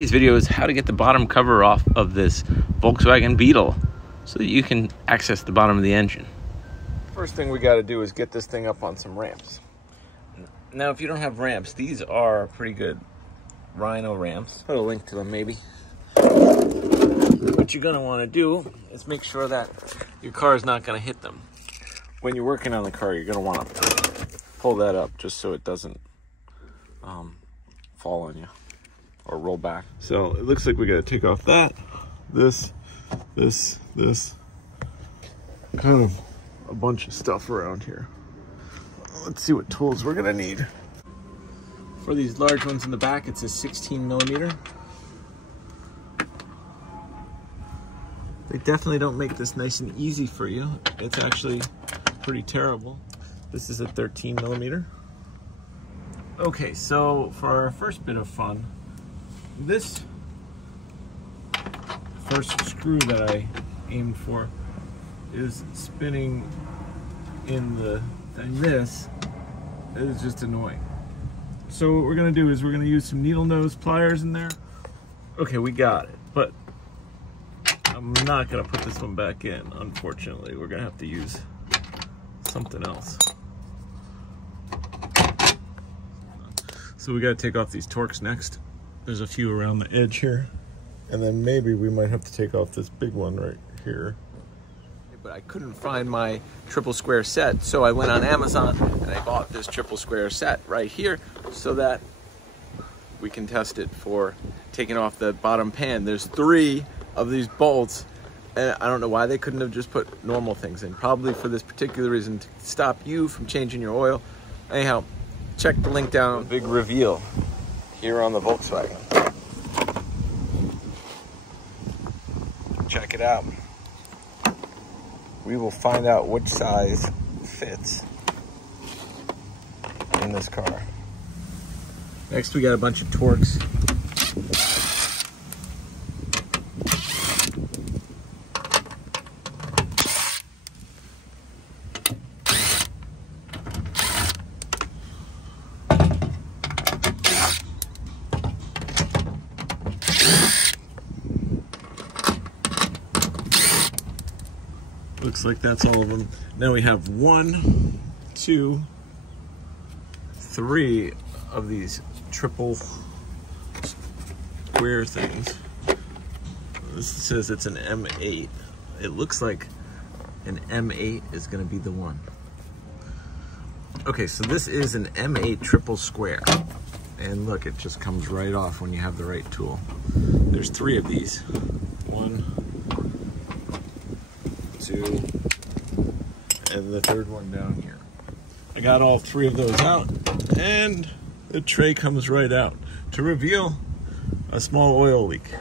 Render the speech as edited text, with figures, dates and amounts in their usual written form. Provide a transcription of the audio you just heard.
This video is how to get the bottom cover off of this Volkswagen Beetle so that you can access the bottom of the engine. First thing we got to do is get this thing up on some ramps. Now, if you don't have ramps, these are pretty good Rhino ramps. Put a link to them maybe. What you're going to want to do is make sure that your car is not going to hit them. When you're working on the car, you're going to want to pull that up just so it doesn't fall on you or roll back. So it looks like we got to take off that, this, kind of a bunch of stuff around here. Let's see what tools we're gonna need. For these large ones in the back, it's a 16mm. They definitely don't make this nice and easy for you. It's actually pretty terrible. This is a 13mm. Okay, so for our first bit of fun, this first screw that I aimed for is spinning in the thing. This is just annoying. So what we're gonna do is we're gonna use some needle nose pliers in there. Okay, we got it, but I'm not gonna put this one back in, unfortunately. We're gonna have to use something else. So we gotta take off these Torx next. There's a few around the edge here. And then maybe we might have to take off this big one right here. But I couldn't find my triple square set, so I went on Amazon and I bought this triple square set right here so that we can test it for taking off the bottom pan. There's 3 of these bolts, and I don't know why they couldn't have just put normal things in. Probably for this particular reason, to stop you from changing your oil. Anyhow, check the link down. Big reveal here on the Volkswagen. Check it out. We will find out which size fits in this car. Next, we got a bunch of Torx. Looks like that's all of them. Now we have 1, 2, 3 of these triple square things. This says it's an M8. It looks like an M8 is going to be the one. Okay, so this is an M8 triple square. And look, it just comes right off when you have the right tool. There's 3 of these. 1, 2, and the 3rd one down here. I got all 3 of those out, and the tray comes right out to reveal a small oil leak.